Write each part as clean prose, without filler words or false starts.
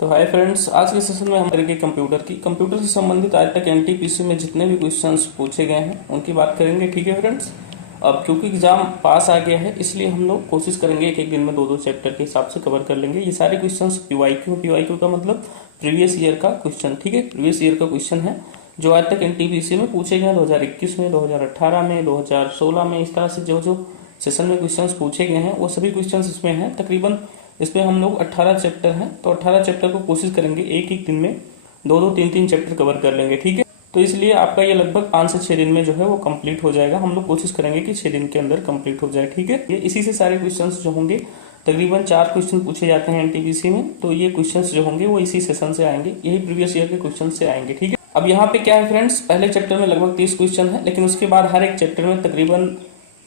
तो hi friends, आज के सेशन में हम करेंगे कंप्यूटर से संबंधित आज तक एनटीपीसी में जितने भी क्वेश्चंस पूछे गए हैं उनकी बात करेंगे। ठीक है फ्रेंड्स, अब क्योंकि एग्जाम पास आ गया है इसलिए हम लोग कोशिश करेंगे एक एक दिन में दो दो चैप्टर के हिसाब से कवर कर लेंगे। ये सारे क्वेश्चंस पीवाईक्यू का मतलब प्रीवियस ईयर का क्वेश्चन। ठीक है, प्रीवियस ईयर का क्वेश्चन है जो आज तक एनटीपीसी में पूछे गए 2021 में, 2018 में, 2016 में। इस तरह से जो जो सेशन में क्वेश्चंस पूछे गए हैं वो सभी क्वेश्चंस इसमें हैं। तकरीबन इसमें हम लोग 18 चैप्टर हैं, तो 18 चैप्टर को कोशिश करेंगे एक एक दिन में दो दो तीन तीन चैप्टर कवर कर लेंगे। ठीक है, तो इसलिए आपका ये लगभग 5 से 6 दिन में जो है वो कंप्लीट हो जाएगा। हम लोग कोशिश करेंगे कि 6 दिन के अंदर कंप्लीट हो जाए। ठीक है, ये इसी से सारे क्वेश्चंस जो होंगे, तकरीबन 4 क्वेश्चन पूछे जाते हैं एनटीपीसी में, तो ये क्वेश्चंस जो होंगे वो इसी सेशन से आएंगे, यही प्रीवियस ईयर के क्वेश्चन से आएंगे। ठीक है, अब यहाँ पे क्या है फ्रेंड्स, पहले चैप्टर में लगभग 30 क्वेश्चन है, लेकिन उसके बाद हर एक चैप्टर में तकरीबन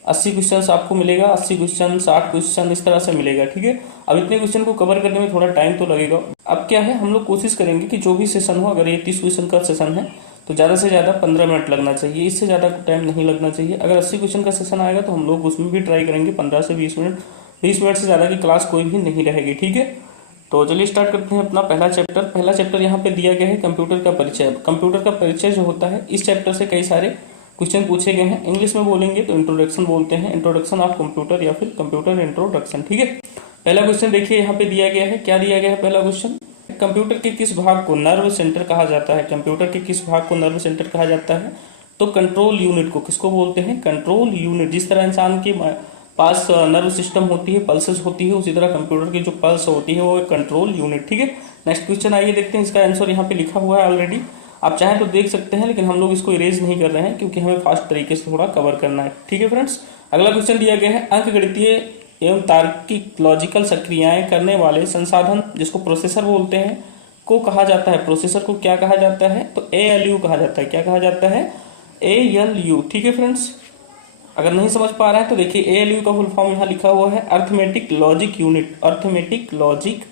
80 क्वेश्चन आपको मिलेगा, 80 क्वेश्चन, 60 क्वेश्चन, इस तरह से मिलेगा। ठीक है, अब इतने क्वेश्चन को कवर करने में थोड़ा टाइम तो लगेगा। अब क्या है, हम लोग कोशिश करेंगे कि जो भी सेशन हो, अगर ये 30 क्वेश्चन का सेशन है तो ज़्यादा से ज़्यादा 15 मिनट लगना चाहिए, इससे ज़्यादा टाइम नहीं लगना चाहिए। अगर 80 क्वेश्चन का सेशन आएगा तो हम लोग उसमें भी ट्राई करेंगे 15 से 20 मिनट, 20 मिनट से ज़्यादा की क्लास कोई भी नहीं रहेगी। ठीक है, तो चलिए स्टार्ट करते हैं अपना पहला चैप्टर यहाँ पे दिया गया है कंप्यूटर का परिचय। कंप्यूटर का परिचय जो होता है, इस चैप्टर से कई सारे क्वेश्चन पूछे गए हैं। इंग्लिश में बोलेंगे तो इंट्रोडक्शन बोलते हैं, इंट्रोडक्शन ऑफ कंप्यूटर या फिर कंप्यूटर इंट्रोडक्शन। ठीक है, पहला क्वेश्चन देखिए यहाँ पे दिया गया है। क्या दिया गया है पहला क्वेश्चन, कंप्यूटर के किस भाग को नर्व सेंटर कहा जाता है? कंप्यूटर के किस भाग को नर्व सेंटर कहा जाता है? तो कंट्रोल यूनिट को किसको बोलते हैं? Control unit. जिस तरह इंसान के पास नर्व सिस्टम होती है, पल्सेस होती है, उसी तरह कंप्यूटर की जो पल्स होती है वो एक कंट्रोल यूनिट। ठीक है, नेक्स्ट क्वेश्चन आइए देखते हैं। इसका आंसर यहाँ पे लिखा हुआ है ऑलरेडी, आप चाहें तो देख सकते हैं, लेकिन हम लोग इसको इरेज नहीं कर रहे हैं क्योंकि हमें फास्ट तरीके से थोड़ा कवर करना है। ठीक है फ्रेंड्स, अगला क्वेश्चन दिया गया है, अंकगणितीय एवं तार्किक लॉजिकल सक्रियाएं करने वाले संसाधन जिसको प्रोसेसर बोलते हैं को कहा जाता है। प्रोसेसर को क्या कहा जाता है? तो ALU कहा जाता है। क्या कहा जाता है? ALU। ठीक है फ्रेंड्स, अगर नहीं समझ पा रहा है तो देखिए ALU का फुल फॉर्म यहाँ लिखा हुआ है, arithmetic logic unit, arithmetic logic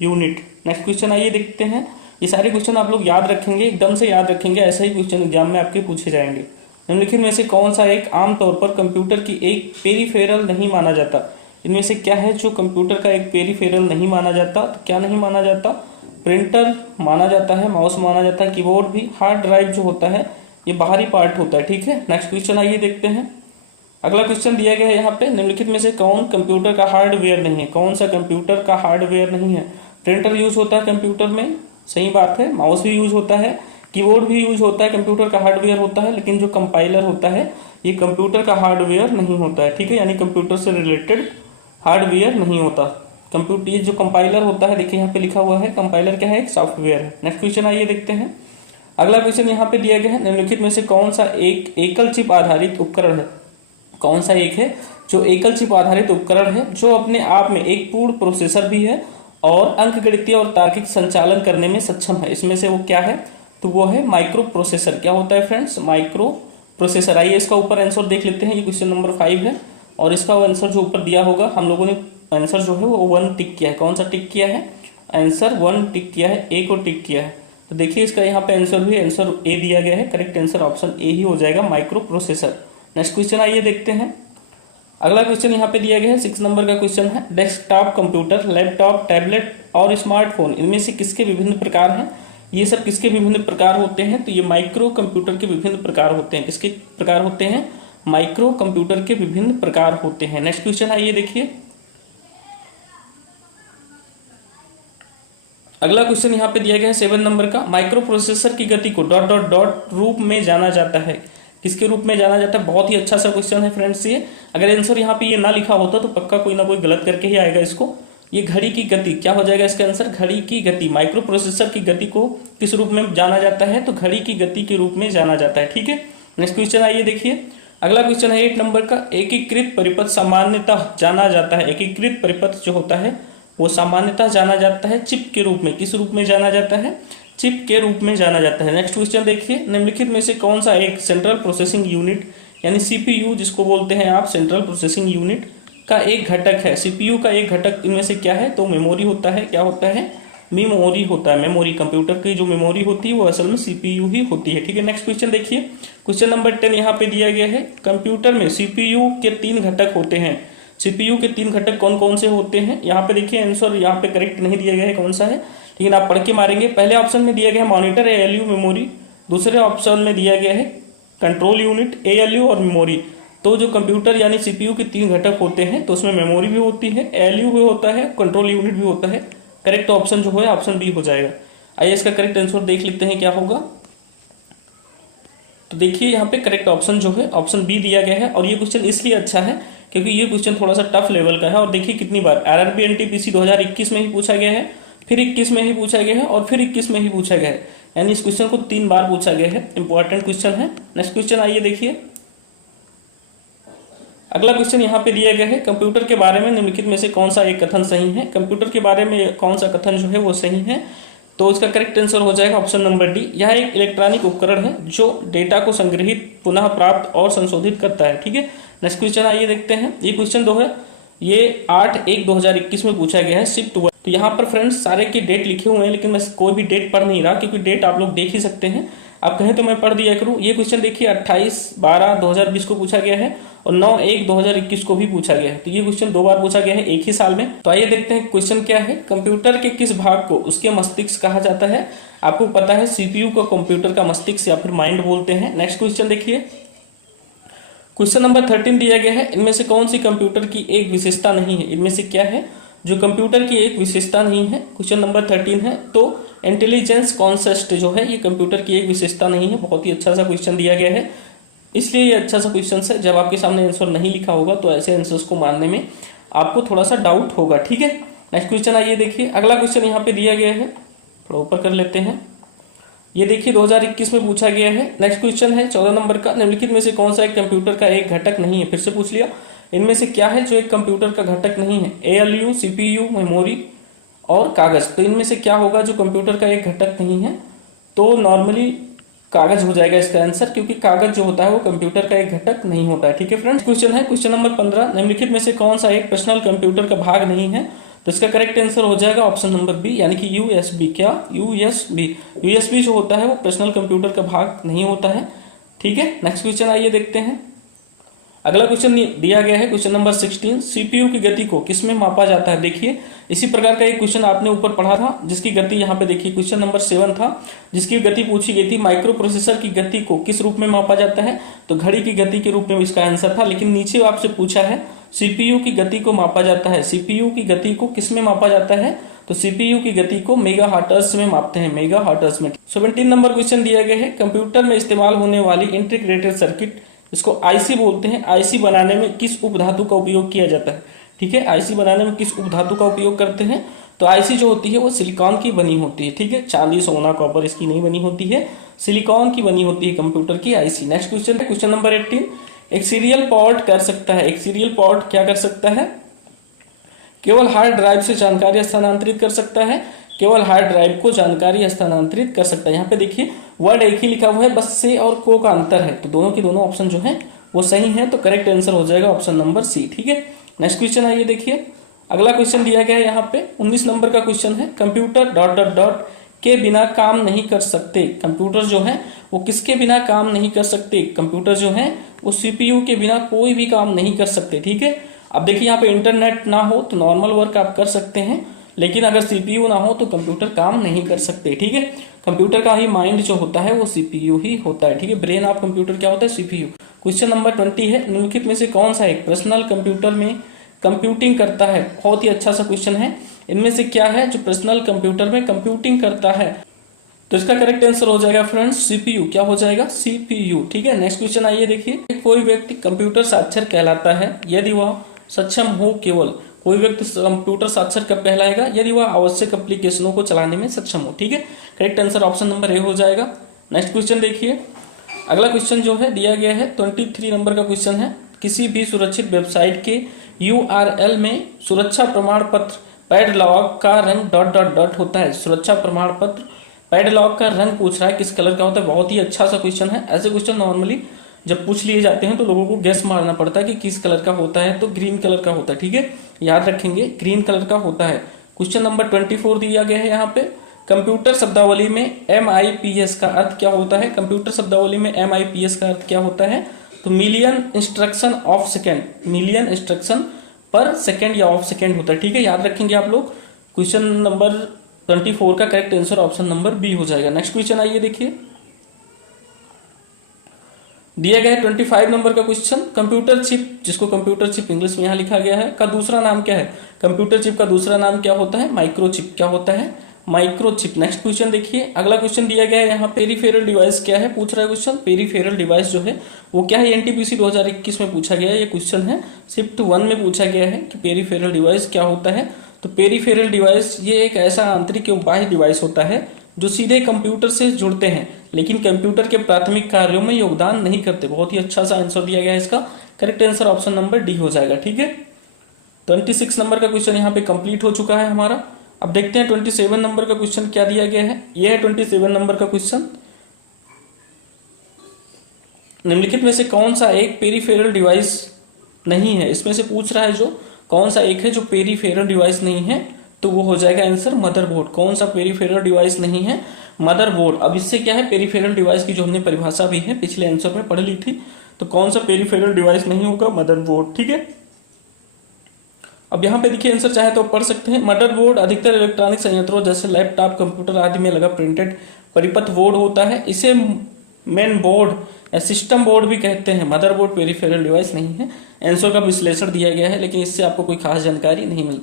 unit. Next question आइए देखते हैं। ये सारे क्वेश्चन आप लोग याद रखेंगे, एकदम से याद रखेंगे, ऐसा ही क्वेश्चन एग्जाम में आपके पूछे जाएंगे। निम्नलिखित में से कौन सा एक आमतौर पर कंप्यूटर की एक पेरिफेरल नहीं माना जाता? इनमें से क्या है जो कंप्यूटर का एक पेरिफेरल नहीं माना जाता? तो क्या नहीं माना जाता? प्रिंटर माना जाता है, माउस माना जाता है, कीबोर्ड भी। हार्ड ड्राइव जो होता है ये बाहरी पार्ट होता है। ठीक है, नेक्स्ट क्वेश्चन आइए देखते हैं। अगला क्वेश्चन दिया गया है यहाँ पे, निम्नलिखित में से कौन कंप्यूटर का हार्डवेयर नहीं है? कौन सा कंप्यूटर का हार्डवेयर नहीं है? प्रिंटर यूज होता है कंप्यूटर में, सही बात है, माउस भी यूज होता है, कीबोर्ड भी यूज होता है, कंप्यूटर का हार्डवेयर होता है, लेकिन जो कंपाइलर होता है ये कंप्यूटर का हार्डवेयर नहीं होता है। ठीक है, यानी कंप्यूटर से रिलेटेड हार्डवेयर नहीं होता। कंप्यूटर ये जो कंपाइलर होता है, देखिए यहाँ पे लिखा हुआ है, कंपाइलर क्या है? एक सॉफ्टवेयर है। नेक्स्ट क्वेश्चन आइए देखते हैं। अगला क्वेश्चन यहाँ पे दिया गया है, निम्नलिखित में से कौन सा एक एकल चिप आधारित उपकरण है? कौन सा एक है जो एकल चिप आधारित उपकरण है जो अपने आप में एक पूर्ण प्रोसेसर भी है और अंकगणितीय और तार्किक संचालन करने में सक्षम है? इसमें से वो क्या है? तो वो है माइक्रो प्रोसेसर। क्या होता है फ्रेंड्स? Micro processor. आइए इसका ऊपर आंसर देख लेते हैं। ये क्वेश्चन नंबर 5 है और इसका आंसर जो ऊपर दिया होगा, हम लोगों ने आंसर जो है वो 1 टिक किया है। कौन सा टिक किया है? आंसर 1 टिक किया है, ए को टिक किया है। तो देखिए इसका यहाँ पे आंसर भी आंसर ए दिया गया है, करेक्ट आंसर ऑप्शन ए ही हो जाएगा, माइक्रो प्रोसेसर। नेक्स्ट क्वेश्चन आइए देखते हैं। अगला क्वेश्चन यहाँ पे दिया गया है, 6 नंबर का क्वेश्चन है, डेस्कटॉप कंप्यूटर, लैपटॉप, टैबलेट और स्मार्टफोन इनमें से किसके विभिन्न प्रकार हैं? ये सब किसके विभिन्न प्रकार होते हैं? तो ये माइक्रो कंप्यूटर के विभिन्न प्रकार होते हैं। किसके प्रकार होते हैं? माइक्रो कंप्यूटर के विभिन्न प्रकार होते हैं। नेक्स्ट क्वेश्चन आइए देखिए। अगला क्वेश्चन यहाँ पे दिया गया है 7 नंबर का, माइक्रो प्रोसेसर की गति को डॉट डॉट डॉट रूप में जाना जाता है। किसके रूप में जाना जाता है? बहुत ही अच्छा सा क्वेश्चन है फ्रेंड्स ये। अगर आंसर यहाँ पे ये ना लिखा होता तो पक्का कोई ना कोई गलत करके ही आएगा इसको। ये घड़ी की गति, क्या हो जाएगा इसका आंसर? घड़ी की गति। माइक्रो प्रोसेसर की गति को किस रूप में जाना जाता है? तो घड़ी की गति के रूप में जाना जाता है। ठीक है, नेक्स्ट क्वेश्चन आइए देखिए। अगला क्वेश्चन है 8 नंबर का, एकीकृत परिपथ सामान्यतः जाना जाता है। एकीकृत परिपथ जो होता है वो सामान्यतः जाना जाता है चिप के रूप में। किस रूप में जाना जाता है? चिप के रूप में जाना जाता है। नेक्स्ट क्वेश्चन देखिए, निम्नलिखित में से कौन सा एक सेंट्रल प्रोसेसिंग यूनिट यानी CPU जिसको बोलते हैं आप, सेंट्रल प्रोसेसिंग यूनिट का एक घटक है? CPU का एक घटक इनमें से क्या है? तो मेमोरी होता है। क्या होता है? मेमोरी होता है। मेमोरी, कंप्यूटर की जो मेमोरी होती है वो असल में CPU ही होती है। ठीक है, नेक्स्ट क्वेश्चन देखिए, क्वेश्चन नंबर 10 यहाँ पे दिया गया है, कंप्यूटर में CPU के 3 घटक होते हैं सीपीयू के 3 घटक कौन कौन से होते हैं। यहाँ पे देखिए आंसर यहाँ पे करेक्ट नहीं दिया गया है कौन सा है, लेकिन आप पढ़ के मारेंगे। पहले ऑप्शन में दिया गया है मॉनिटर एएलयू मेमोरी, दूसरे ऑप्शन में दिया गया है कंट्रोल यूनिट एएलयू और मेमोरी। तो जो कंप्यूटर यानी सीपीयू के 3 घटक होते हैं तो उसमें मेमोरी भी होती है, एएलयू भी होता है, कंट्रोल यूनिट भी होता है। करेक्ट ऑप्शन जो है ऑप्शन बी हो जाएगा। आइए इसका करेक्ट आंसर देख लेते हैं क्या होगा। तो देखिए यहाँ पे करेक्ट ऑप्शन जो है ऑप्शन बी दिया गया है। और ये क्वेश्चन इसलिए अच्छा है क्योंकि ये क्वेश्चन थोड़ा सा टफ लेवल का है। और देखिए कितनी बार आरआरबी एनटीपीसी 2021 में ही पूछा गया है, फिर 21 में ही पूछा गया है और फिर 21 में ही पूछा गया है, यानी इस क्वेश्चन को 3 बार पूछा गया है। इंपॉर्टेंट क्वेश्चन है। नेक्स्ट क्वेश्चन आइए देखिए। अगला क्वेश्चन यहाँ पे दिया गया है कंप्यूटर के बारे में निम्नलिखित में से कौन सा एक कथन सही है। कंप्यूटर के बारे में कौन सा कथन जो है वो सही है, तो इसका करेक्ट आंसर हो जाएगा ऑप्शन नंबर डी। यह एक इलेक्ट्रॉनिक उपकरण है जो डेटा को संग्रहित, पुनः प्राप्त और संशोधित करता है। ठीक है, नेक्स्ट क्वेश्चन आइए देखते हैं। ये क्वेश्चन जो है ये 8/1/2021 में पूछा गया है, शिफ्ट हुआ। तो यहाँ पर फ्रेंड्स सारे के डेट लिखे हुए हैं, लेकिन मैं कोई भी डेट पढ़ नहीं रहा क्योंकि डेट आप लोग देख ही सकते हैं। आप कहें तो मैं पढ़ दिया करूँ। ये क्वेश्चन देखिए 28/12/2020 को पूछा गया है और 9/1/2021 को भी पूछा गया है। तो ये क्वेश्चन 2 बार पूछा गया है एक ही साल में। तो आइए देखते हैं क्वेश्चन क्या है। कंप्यूटर के किस भाग को उसके मस्तिष्क कहा जाता है। आपको पता है सीपीयू को कंप्यूटर का मस्तिष्क या फिर माइंड बोलते हैं। नेक्स्ट क्वेश्चन देखिए। क्वेश्चन नंबर 13 दिया गया है, इनमें से कौन सी कंप्यूटर की एक विशेषता नहीं है। इनमें से क्या है जो कंप्यूटर की एक विशेषता नहीं है। क्वेश्चन नंबर 13 है। तो इंटेलिजेंस कॉन्सेप्ट जो है ये कंप्यूटर की एक विशेषता नहीं है। बहुत ही अच्छा सा क्वेश्चन दिया गया है, इसलिए ये अच्छा सा क्वेश्चन है। जब आपके सामने आंसर नहीं लिखा होगा तो ऐसे आंसर्स को मानने में आपको थोड़ा सा डाउट होगा। ठीक है, नेक्स्ट क्वेश्चन आइए देखिए। अगला क्वेश्चन यहाँ पे दिया गया है, थोड़ा ऊपर कर लेते हैं। ये देखिए 2021 में पूछा गया है। नेक्स्ट क्वेश्चन है 14 नंबर का, निम्नलिखित में से कौन सा एक कंप्यूटर का एक घटक नहीं है। फिर से पूछ लिया, इनमें से क्या है जो एक कंप्यूटर का घटक नहीं है। एएलयू, सीपीयू, मेमोरी और कागज। तो इनमें से क्या होगा जो कंप्यूटर का एक घटक नहीं है। तो नॉर्मली कागज हो जाएगा इसका आंसर, क्योंकि कागज जो होता है वो कंप्यूटर का एक घटक नहीं होता है। ठीक है फ्रेंड्स, क्वेश्चन है क्वेश्चन नंबर 15, निम्नलिखित में से कौन सा एक पर्सनल कंप्यूटर का भाग नहीं है। तो इसका करेक्ट आंसर हो जाएगा ऑप्शन नंबर बी, यानी कि यूएसबी। क्या यूएसबी, यूएसबी जो होता है वो पर्सनल कंप्यूटर का भाग नहीं होता है। ठीक है, नेक्स्ट क्वेश्चन आइए देखते हैं। अगला क्वेश्चन दिया गया है क्वेश्चन नंबर 16, सीपीयू की गति को किसमें मापा जाता है। देखिए इसी प्रकार का एक क्वेश्चन आपने ऊपर पढ़ा था जिसकी गति यहाँ पे देखिए क्वेश्चन नंबर 7 था, जिसकी गति पूछी गई थी माइक्रो प्रोसेसर की गति को किस रूप में मापा जाता है। तो घड़ी की गति के रूप में इसका आंसर था, लेकिन नीचे आपसे पूछा है सीपीयू की गति को मापा जाता है। सीपीयू की गति को किसमें मापा जाता है, तो सीपीयू की गति को मेगा हर्ट्ज में मापते हैं, मेगा हर्ट्ज में। 17 नंबर क्वेश्चन दिया गया है, कंप्यूटर में इस्तेमाल होने वाली इंटीग्रेटेड सर्किट, इसको आईसी बोलते हैं। आईसी बनाने में किस उपधातु का उपयोग किया जाता है। ठीक है, आईसी बनाने में किस उपधातु का उपयोग करते हैं। तो आईसी जो होती है वो सिलिकॉन की बनी होती है। ठीक है, चांदी, सोना, कॉपर इसकी नहीं बनी होती है, सिलिकॉन की बनी होती है कंप्यूटर की आईसी। नेक्स्ट क्वेश्चन है क्वेश्चन नंबर 18, एक सीरियल पोर्ट कर सकता है। एक सीरियल पोर्ट क्या कर सकता है, केवल हार्ड ड्राइव से जानकारी स्थानांतरित कर सकता है। केवल हार्ड ड्राइव को जानकारी स्थानांतरित कर सकता है। यहाँ पे देखिए वर्ड एक ही लिखा हुआ है, बस से और को का अंतर है, तो दोनों की दोनों ऑप्शन जो है वो सही है। तो करेक्ट आंसर हो जाएगा ऑप्शन नंबर सी। ठीक है, नेक्स्ट क्वेश्चन आइए देखिए। अगला क्वेश्चन दिया गया है यहाँ पे 19 नंबर का क्वेश्चन है, कंप्यूटर ... के बिना काम नहीं कर सकते। कंप्यूटर जो है वो किसके बिना काम नहीं कर सकते। कंप्यूटर जो है वो सीपीयू के बिना कोई भी काम नहीं कर सकते। ठीक है, अब देखिए यहाँ पे इंटरनेट ना हो तो नॉर्मल वर्क आप कर सकते हैं, लेकिन अगर सीपीयू ना हो तो कंप्यूटर काम नहीं कर सकते। ठीक है, कंप्यूटर का ही माइंड जो होता है वो सीपीयू ही होता है। ठीक है, ब्रेन ऑफ कंप्यूटर क्या होता है, सीपीयू। क्वेश्चन नंबर 20 है, निम्नलिखित में से कौन सा एक पर्सनल कंप्यूटर में कंप्यूटिंग करता है। बहुत ही अच्छा सा क्वेश्चन है, इनमें से क्या है जो पर्सनल कंप्यूटर में कंप्यूटिंग करता है। तो इसका करेक्ट आंसर हो जाएगा फ्रेंड्स सीपीयू। क्या हो जाएगा, सीपीयू। ठीक है, नेक्स्ट क्वेश्चन आइए देखिए। कोई व्यक्ति कंप्यूटर साक्षर कहलाता है यदि वह सक्षम हो। केवल कोई व्यक्ति कंप्यूटर साक्षर कब कहलाएगा, यदि वह आवश्यक एप्लीकेशनों को चलाने में सक्षम हो। ठीक है, correct answer option number A हो जाएगा। नेक्स्ट क्वेश्चन देखिए। अगला क्वेश्चन जो है दिया गया है 23 नंबर का क्वेश्चन है, किसी भी सुरक्षित वेबसाइट के URL में सुरक्षा प्रमाण पत्र पैडलॉग का रंग ... होता है। सुरक्षा प्रमाण पत्र पैडलॉग का रंग पूछ रहा है, किस कलर का होता है। बहुत ही अच्छा सा क्वेश्चन है। ऐसे क्वेश्चन नॉर्मली जब पूछ लिए जाते हैं तो लोगों को गेस मारना पड़ता है कि किस कलर का होता है, तो ग्रीन कलर का होता है। ठीक है, याद रखेंगे ग्रीन कलर का होता है। क्वेश्चन नंबर 24 दिया गया है यहाँ पे, कंप्यूटर शब्दावली में MIPS का अर्थ क्या होता है। कंप्यूटर शब्दावली में MIPS का अर्थ क्या होता है, तो million instruction of second, million instruction पर सेकेंड या ऑफ सेकेंड होता है। ठीक है, याद रखेंगे आप लोग। क्वेश्चन नंबर 24 का correct answer option number B हो जाएगा। नेक्स्ट क्वेश्चन आइए देखिए, दिया गया है 25 नंबर का क्वेश्चन। कंप्यूटर चिप, जिसको कंप्यूटर चिप इंग्लिश में यहां लिखा गया है, का दूसरा नाम क्या है? कंप्यूटर चिप का दूसरा नाम क्या होता है? माइक्रोचिप। क्या होता है? माइक्रोचिप। नेक्स्ट क्वेश्चन देखिए, अगला क्वेश्चन दिया गया है यहाँ पेरीफेरल डिवाइस क्या है, पूछ रहा है क्वेश्चन। पेरीफेरल डिवाइस जो है वो क्या है? एनटीपीसी 2021 में पूछा गया है ये क्वेश्चन है, शिफ्ट 1 में पूछा गया है कि पेरीफेरल डिवाइस क्या होता है। तो पेरीफेरल डिवाइस ये एक ऐसा आंतरिक एवं बाह्य डिवाइस होता है जो सीधे कंप्यूटर से जुड़ते हैं लेकिन कंप्यूटर के प्राथमिक कार्यों में योगदान नहीं करते। बहुत ही अच्छा सा आंसर दिया गया है इसका। Correct answer option number D हो जाएगा। ठीक है, 26 नंबर का क्वेश्चन यहाँ पे कंप्लीट हो चुका है हमारा। अब देखते हैं 27 नंबर का क्वेश्चन क्या दिया गया है। यह है 27 नंबर का क्वेश्चन। निम्नलिखित में से कौन सा एक पेरीफेरल डिवाइस नहीं है? इसमें से पूछ रहा है जो कौन सा एक है जो पेरीफेरल डिवाइस नहीं है, तो वो हो जाएगा आंसर मदरबोर्ड। कौन सा पेरीफेरल डिवाइस नहीं है? मदरबोर्ड। अब इससे क्या है, पेरीफेरल डिवाइस की जो हमने परिभाषा भी है पिछले आंसर में पढ़ ली थी। तो कौन सा पेरीफेरल डिवाइस नहीं होगा? मदरबोर्ड। ठीक है, अब यहाँ पे देखिए आंसर चाहे तो पढ़ सकते हैं। मदरबोर्ड अधिकतर इलेक्ट्रॉनिक संयंत्रों जैसे लैपटॉप, कंप्यूटर आदि में लगा प्रिंटेड परिपथ बोर्ड होता है। इसे मेन बोर्ड या सिस्टम बोर्ड भी कहते हैं। मदरबोर्ड पेरीफेरल डिवाइस नहीं है। आंसर का विश्लेषण दिया गया है लेकिन इससे आपको कोई खास जानकारी नहीं मिलती।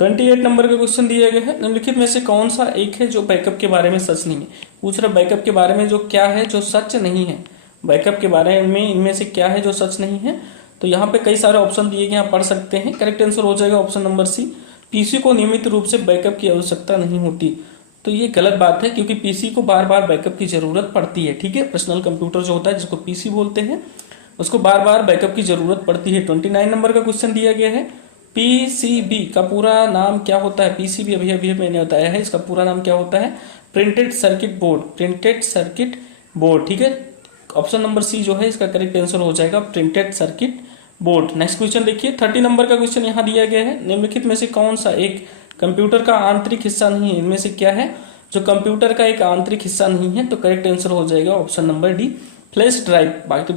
28 नंबर का क्वेश्चन दिया गया है। निम्नलिखित में से कौन सा एक है जो बैकअप के बारे में सच नहीं है? पूछ रहा बैकअप के बारे में जो क्या है जो सच नहीं है। बैकअप के बारे में इनमें से क्या है जो सच नहीं है? तो यहाँ पे कई सारे ऑप्शन दिए गए, यहाँ पढ़ सकते हैं। करेक्ट आंसर हो जाएगा ऑप्शन नंबर सी। पीसी को नियमित रूप से बैकअप की आवश्यकता नहीं होती। तो ये गलत बात है क्योंकि पीसी को बार बार बैकअप की जरूरत पड़ती है। ठीक है, पर्सनल कंप्यूटर जो होता है जिसको पीसी बोलते हैं उसको बार बार बैकअप की जरूरत पड़ती है। 29 नंबर का क्वेश्चन दिया गया है। पीसीबी का पूरा नाम क्या होता है? पीसीबी अभी अभी मैंने बताया है, इसका पूरा नाम क्या होता है? Printed circuit board. Printed circuit board. ठीक है, ऑप्शन नंबर सी जो है इसका करेक्ट आंसर हो जाएगा printed circuit board. Next question देखिए, 30 नंबर का क्वेश्चन यहाँ दिया गया है। निम्नलिखित में से कौन सा एक कंप्यूटर का आंतरिक हिस्सा नहीं है? इनमें से क्या है जो कंप्यूटर का एक आंतरिक हिस्सा नहीं है? तो करेक्ट आंसर हो जाएगा option number D, flash drive.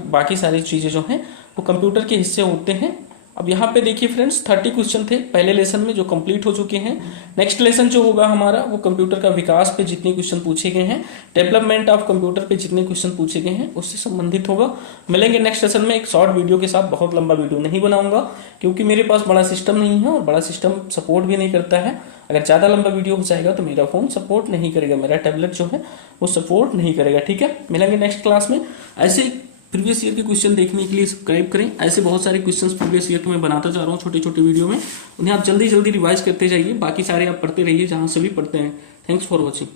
बाकी सारी चीजें जो हैं वो कंप्यूटर के हिस्से होते हैं। अब यहाँ पे देखिए फ्रेंड्स, 30 क्वेश्चन थे पहले लेसन में जो कंप्लीट हो चुके हैं। नेक्स्ट लेसन जो होगा हमारा वो कंप्यूटर का विकास पे जितने क्वेश्चन पूछे गए हैं, डेवलपमेंट ऑफ कंप्यूटर पे जितने क्वेश्चन पूछे गए हैं उससे संबंधित होगा। मिलेंगे नेक्स्ट लेसन में एक शॉर्ट वीडियो के साथ। बहुत लंबा वीडियो नहीं बनाऊंगा क्योंकि मेरे पास बड़ा सिस्टम नहीं है और बड़ा सिस्टम सपोर्ट भी नहीं करता है। अगर ज्यादा लंबा वीडियो हो जाएगा तो मेरा फोन सपोर्ट नहीं करेगा, मेरा टैबलेट जो है वो सपोर्ट नहीं करेगा। ठीक है, मिलेंगे नेक्स्ट क्लास में। ऐसे प्रीवियस ईयर के क्वेश्चन देखने के लिए सब्सक्राइब करें। ऐसे बहुत सारे क्वेश्चंस प्रीवियस ईयर के मैं बनाता जा रहा हूँ छोटे छोटे वीडियो में, उन्हें आप जल्दी जल्दी रिवाइज करते जाइए। बाकी सारे आप पढ़ते रहिए जहां से भी पढ़ते हैं। Thanks for watching.